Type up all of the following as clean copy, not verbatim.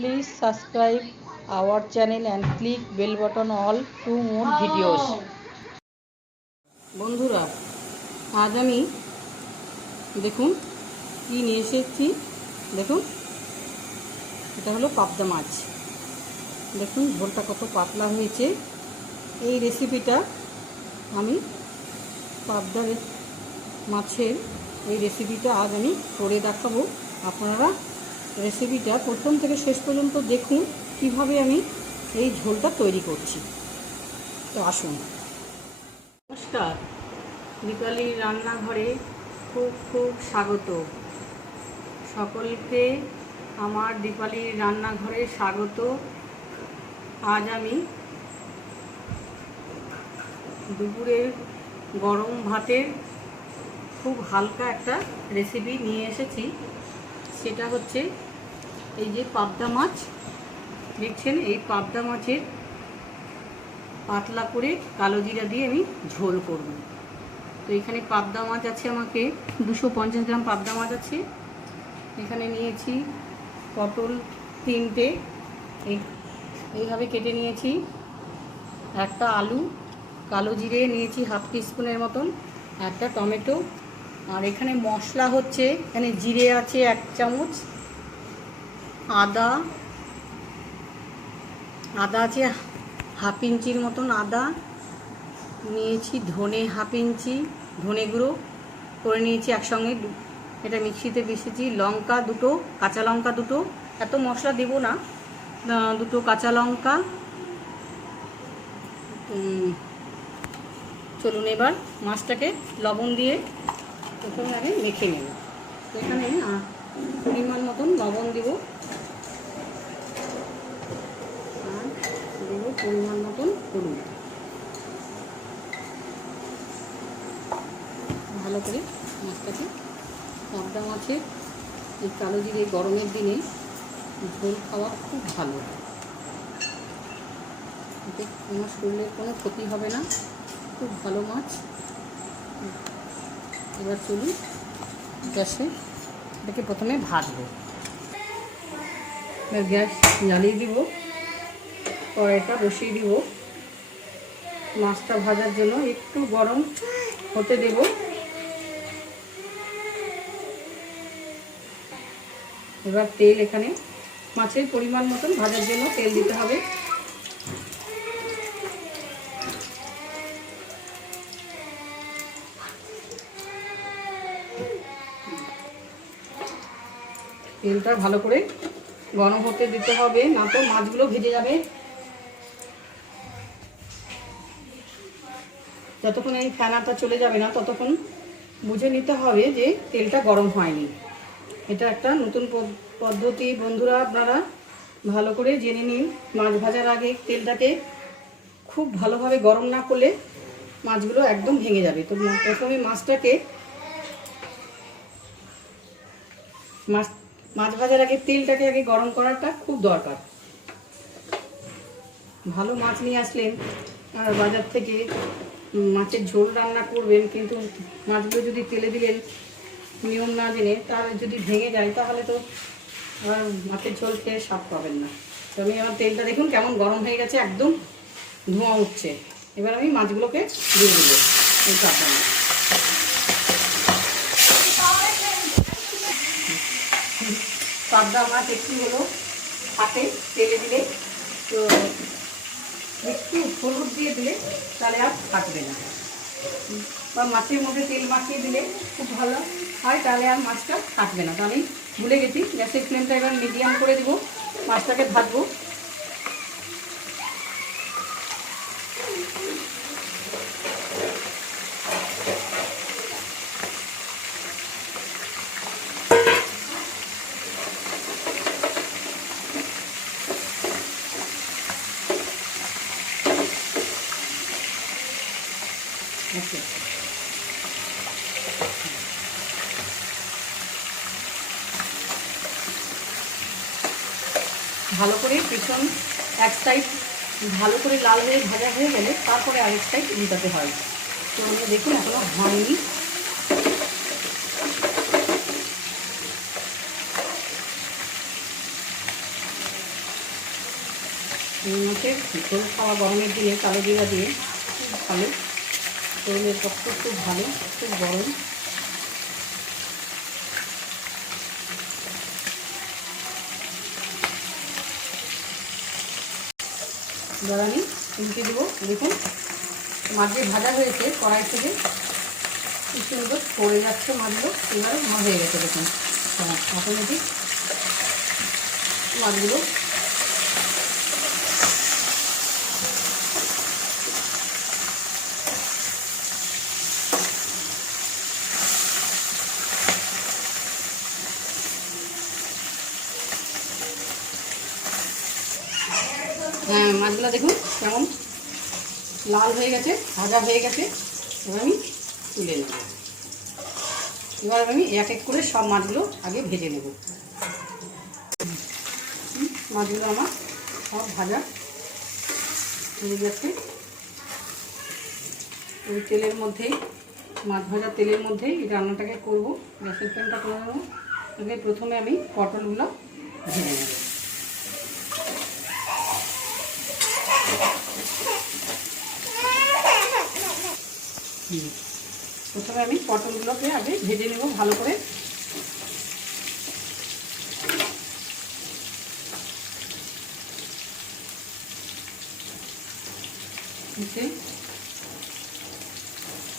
Please subscribe our channel and click bell button all to more videos. বন্ধুরা, আজ আমি দেখুন কি নিয়ে এসেছি। দেখুন, এটা হলো পাবদা মাছ। দেখুন ঝোলটা কত পাতলা হয়েছে। এই রেসিপিটা আমি পাবদা মাছের এই রেসিপিটা আজ আমি করে দেখাবো। আপনারা রেসিপিটা প্রথম থেকে শেষ পর্যন্ত দেখুন কিভাবে আমি এই ঝোলটা তৈরি করছি। তো আসুন। নমস্কার, দীপালির রান্নাঘরে খুব খুব স্বাগত। সকলকে আমার দীপালির রান্নাঘরে স্বাগত। আজ আমি দুপুরের গরম ভাতের খুব হালকা একটা রেসিপি নিয়ে এসেছি। সেটা হচ্ছে এই যে পাবদা মাছ দেখছেন, এই পাবদা মাছের পাতলা করে কালো জিরা দিয়ে আমি ঝোল করব। তো এখানে পাবদা মাছ আছে, আমাকে 250 গ্রাম পাবদা মাছ আছে। এখানে নিয়েছি পটল 3টে, এইভাবে কেটে নিয়েছি। একটা আলু, কালো জিরে নিয়েছি হাফ টিস্পুনের মতন, একটা টমেটো। আর এখানে মশলা হচ্ছে, এখানে জিরে আছে 1 চামচ, আদা আছে হাফ ইঞ্চির মতন আদা নিয়েছি, ধনে হাফ ইঞ্চি ধনে গুঁড়ো করে নিয়েছি একসঙ্গে, এটা মিক্সিতে পিষেছি। লঙ্কা 2টো, কাঁচা লঙ্কা 2টো, এত মশলা দেব না, 2টো কাঁচা লঙ্কা। চলুন এবার মাছটাকে লবণ দিয়ে প্রথমে আগে মেখে নেব। এখানে পরিমাণ মতন লবণ দেব আর দেব পরিমাণ মতন হলুদ। ভালো করে মাছটাকে, পাবদা মাছের এই কালো জিরে গরমের দিনে ঝোল খাওয়া খুব ভালো, এতে আমার শরীরের কোনো ক্ষতি হবে না, খুব ভালো মাছ। এবার চলুন গ্যাসে এটাকে প্রথমে ভাজবো। এবার গ্যাস জ্বালিয়ে দিব, কড়াইটা বসিয়ে দিব। মাছটা ভাজার জন্য একটু গরম হতে দেব। এবার তেল, এখানে মাছের পরিমাণ মতন ভাজার জন্য তেল দিতে হবে। তেলটা ভালো করে গরম হতে দিতে হবে, না তো মাছগুলো ভেজে যাবে। যতক্ষণ এই ফেনাটা চলে যাবে না ততক্ষণ বুঝে নিতে হবে যে তেলটা গরম হয়নি। এটা একটা নতুন পদ্ধতি বন্ধুরা, আপনারা ভালো করে জেনে নিন। মাছ ভাজার আগে তেলটাকে খুব ভালোভাবে গরম না করলে মাছগুলো একদম ভেঙে যাবে। তো প্রথমে মাছ ভাজার আগে তেলটাকে আগে গরম করাটা খুব দরকার। ভালো মাছ নিয়ে আসলেন আর বাজার থেকে মাছের ঝোল রান্না করবেন, কিন্তু মাছগুলো যদি তেলে দিলেন নিয়ম না জেনে, তার যদি ভেঙে যায় তাহলে তো আর মাছের ঝোল খেয়ে স্বাদ পাবেন না। তো আমি আমার তেলটা দেখুন কেমন গরম হয়ে গেছে, একদম ধোঁয়া উঠছে। এবার আমি মাছগুলোকে দিয়ে দেবো এই পাবদা মাছ। পাবদা মাছ একটু হলো হাতে তেলে দিলে, তো একটু হলুদ দিয়ে দিলে তাহলে আর কাটবে না, বা মাছের মধ্যে তেল মাখিয়ে দিলে খুব ভালো হয়, তাহলে আর মাছটা কাটবে না। তাহলে ভুলে গেছি, গ্যাসের ফ্লেমটা এবার মিডিয়াম করে দিব, মাছটাকে ভাজবো। ভালো করে পেছন এক সাইড ভালো করে লাল হয়ে ভাজা হয়ে গেলে তারপরে আরেক সাইড উল্টাতে হয়। তো আমরা দেখুন এখনো হয়নি। রুই মাছের ঝোল খাওয়া গরমের দিনে কালো জিরা দিয়ে খুব ভালো, শরীরের পক্ষে খুব ভালো, খুব গরম। এবার আমি উল্টে দেবো। দেখুন মাছ যে ভাজা হয়েছে কড়াই থেকে কি সুন্দর পড়ে যাচ্ছে মাছগুলো, এবার হয়ে গেছে। দেখুন অটোমেটিক মাছগুলো মাছগুলো দেখুন কেমন লাল হয়ে গেছে, ভাজা হয়ে গেছে। এবার আমি তুলে নেব। এবার আমি এক এক করে সব মাছগুলো আগে ভেজে নেব। মাছগুলো আমার সব ভাজা হয়ে যাচ্ছে। ওই তেলের মধ্যেই, মাছ ভাজা তেলের মধ্যেই এই রান্নাটাকে করব। গ্যাসের ফ্লেমটা করে নেব। আগে প্রথমে আমি পটলগুলো ভেজে নেব। প্রথমে আমি পটলগুলোকে আগে ভেজে নেব ভালো করে।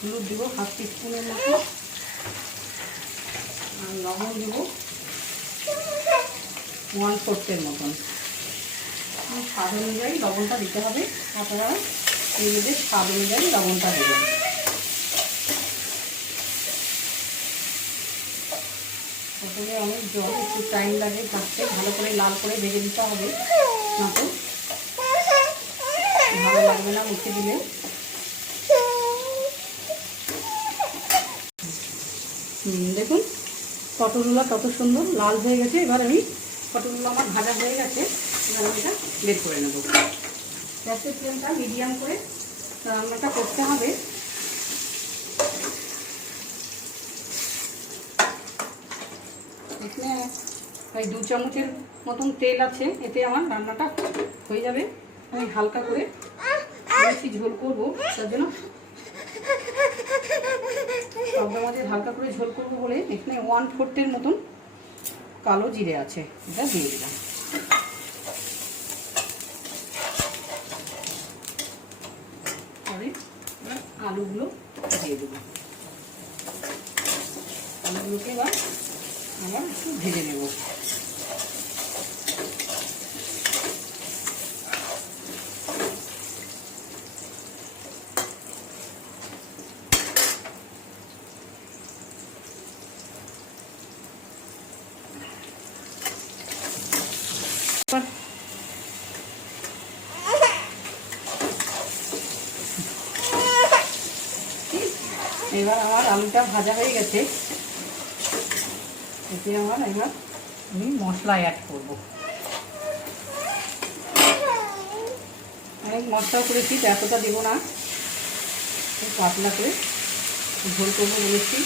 হলুদ দেবো হাফ টিস্পুনের মতো, আর লবণ দেবো 1/4 মতন। স্বাদ অনুযায়ী লবণটা দিতে হবে, আপনারা নিজেদের স্বাদ অনুযায়ী লবণটা দেবেন। প্রথমে অনেক জল, একটু টাইম লাগে ভাজতে, ভালো করে লাল করে ভেজে দিতে হবে, না তো ভালো লাগবে না মুখে দিলে। দেখুন পটলগুলো কত সুন্দর লাল হয়ে গেছে। এবার আমি পটলগুলো আমার ভাজা হয়ে গেছে, এবার আমি এটা বের করে নেব। গ্যাসের ফ্লেমটা মিডিয়াম করে রান্নাটা করতে হবে। এখানে ওই 2 চামচের মতন তেল আছে, এতে আমার রান্নাটা হয়ে যাবে। আমি হালকা করে বেশি ঝোল করবো, তার জন্য পাবদা মাছের হালকা করে ঝোল করবো বলে এখানে 1/4 মতন কালো জিরে আছে, এটা দিয়ে দিলাম। পরে আলুগুলো দিয়ে দেবো। আলুগুলোকে এবার আবার একটু ভেজে নেব। এবার আমার আলুটা ভাজা হয়ে গেছে, এতে আমার এবার আমি মশলা অ্যাড করব। অনেক মশলা করেছি, এতটা দেবো না, পাতলা করে ঝোল করবো বলেছি।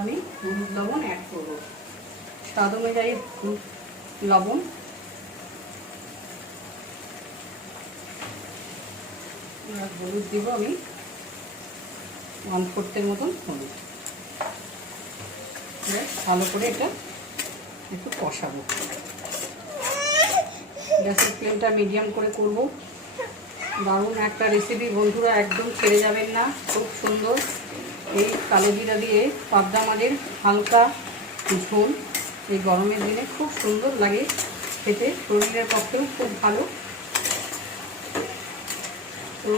আমি হলুদ লবণ অ্যাড করবো, স্বাদ অনুযায়ী লবণ। হলুদ দিব আমি 1/4 মতন হলুদ। ভালো করে এটা একটু কষাবো। গ্যাসের ফ্লেমটা মিডিয়াম করে করব। দারুণ একটা রেসিপি বন্ধুরা, একদম ছেড়ে যাবেন না, খুব সুন্দর। এই কালো জিরা দিয়ে পাবদা মাছের হালকা ঝোল এই গরমের দিনে খুব সুন্দর লাগে খেতে, শরীরের পক্ষেও খুব ভালো। তো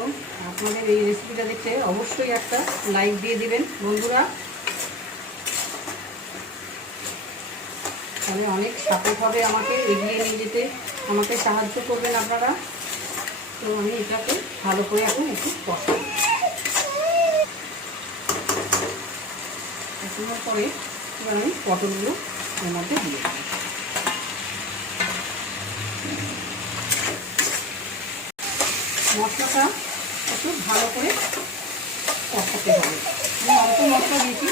আপনাদের এই রেসিপিটা দেখতে অবশ্যই একটা লাইক দিয়ে দিবেন বন্ধুরা, তাহলে অনেক সাপোর্টভাবে আমাকে এগিয়ে নিয়ে যেতে আমাকে সাহায্য করবেন আপনারা। তো আমি এটাকে ভালো করে এখন একটু কষাই। কষানোর পরে এবার আমি পটলগুলো এর মধ্যে দিয়ে দেবো। মশলাটা একটু ভালো করে কষাতে হবে। আমি অল্প মশলা দিয়েছি।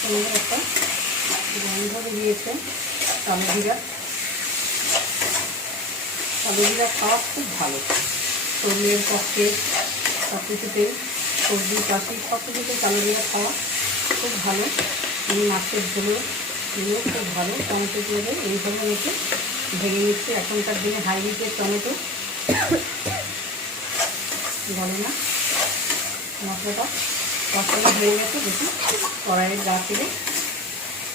সুন্দর একটা গন্ধ বেরিয়েছে কালো জিরা। কালো জিরা খাওয়া খুব ভালো, শরীরের পক্ষে সব কিছুতে, সর্দি কাশি সব কিছুতে কালো জিরা খাওয়া খুব ভালো। মাছের ঝোলও খুব ভালো। টমেটো দিয়ে এইভাবে একটু ভেঙে নিচ্ছি। এখনকার দিনে হাইব্রিডের টমেটো গলে না। মশলাটা কষানো হয়ে গেছে। দেখুন কড়াইয়ের গা থেকে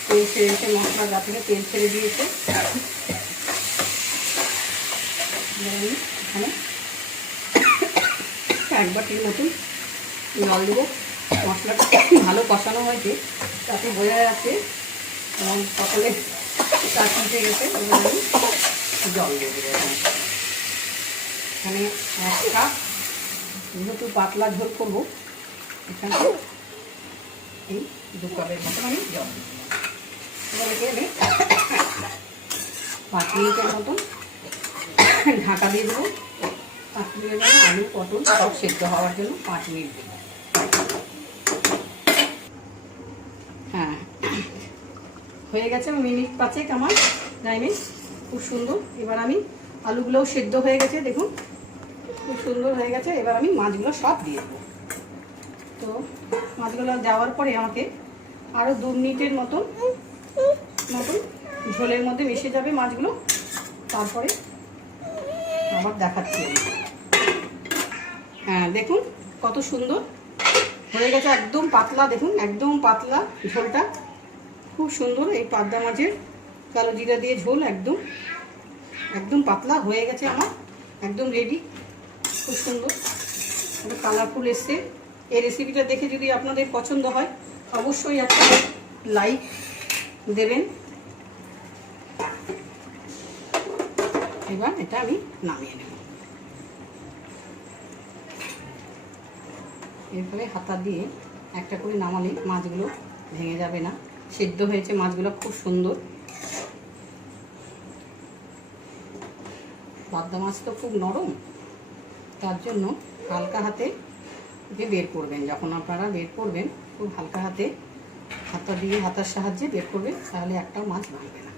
তেল ছেড়েছে, মশলার গা থেকে তেল ছেড়ে দিয়েছে। আমি এখানে 1 বাটির মতন জল দেবো। মশলাটা ভালো কষানো হয়েছে, তাতে বোঝা যাচ্ছে এবং সকলে কাজ মিটে গেছে। এবার আমি জল দিয়ে দেবো। এখানে 1 কাপ, যেহেতু পাতলা ঝোল করবো, এখানে এই 2 কাপের মতন আমি জল দিই। এবার একে আমি 5 মিনিটের মতন ঢাকা দিয়ে দেবো। 5 মিনিটের জন্য আলু পটল সব সেদ্ধ হওয়ার জন্য 5 মিনিট দেবো। হ্যাঁ, হয়ে গেছে মিনিট 5 আমার টাইমে। খুব সুন্দর। এবার আমি আলুগুলোও সেদ্ধ হয়ে গেছে, দেখুন খুব সুন্দর হয়ে গেছে। এবার আমি মাছগুলো সব দিয়ে দেবো। তো মাছগুলো দেওয়ার পরে আমাকে আরও 2 মিনিটের মতন ঝোলের মধ্যে মিশে যাবে মাছগুলো। তারপরে আবার দেখাচ্ছি আমি। হ্যাঁ, দেখুন কত সুন্দর হয়ে গেছে। একদম পাতলা, দেখুন একদম পাতলা ঝোলটা, খুব সুন্দর। এই পাবদা মাছের কালো জিরা দিয়ে ঝোল একদম পাতলা হয়ে গেছে আমার, একদম রেডি। খুব সুন্দর একটা কালারফুল এসছে। এই রেসিপিটা দেখে যদি আপনাদের পছন্দ হয়, অবশ্যই একটা লাইক দেবেন। এবার এটা আমি নামিয়ে নেব। এরপরে হাতা দিয়ে একটা করে নামালে মাছগুলো ভেঙে যাবে না। সেদ্ধ হয়েছে মাছগুলো খুব সুন্দর। পাবদা মাছ তো খুব নরম, তার জন্য হালকা হাতে বের করবেন। যখন আপনারা বের করবেন, খুব হালকা হাতে হাতা দিয়ে হাতার সাহায্যে বের করবেন, তাহলে একটা মাছ ভাঙবে না।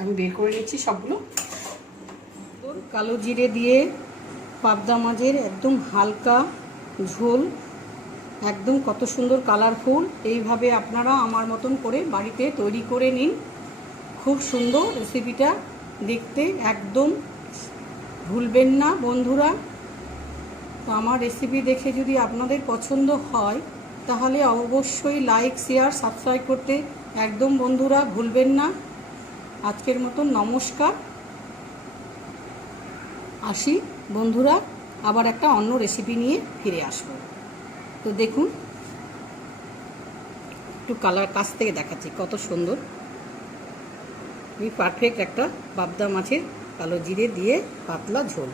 আমি বের করে নিচ্ছি সবগুলো। কালো জিরে দিয়ে পাবদা মাছের একদম হালকা ঝোল, একদম কত সুন্দর কালারফুল। এইভাবে আপনারা আমার মতন করে বাড়িতে তৈরি করে নিন। খুব সুন্দর রেসিপিটা দেখতে, একদম ভুলবেন না বন্ধুরা। তো আমার রেসিপি দেখে যদি আপনাদের পছন্দ হয়, তাহলে অবশ্যই লাইক শেয়ার সাবস্ক্রাইব করতে একদম বন্ধুরা ভুলবেন না। আজকের মতন নমস্কার, আসি বন্ধুরা, আবার একটা অন্য রেসিপি নিয়ে ফিরে আসব। তো দেখুন, একটু কালার কাছ থেকে দেখাচ্ছি কত সুন্দর। পারফেক্ট একটা পাবদা মাছের কালো জিরে দিয়ে পাতলা ঝোল।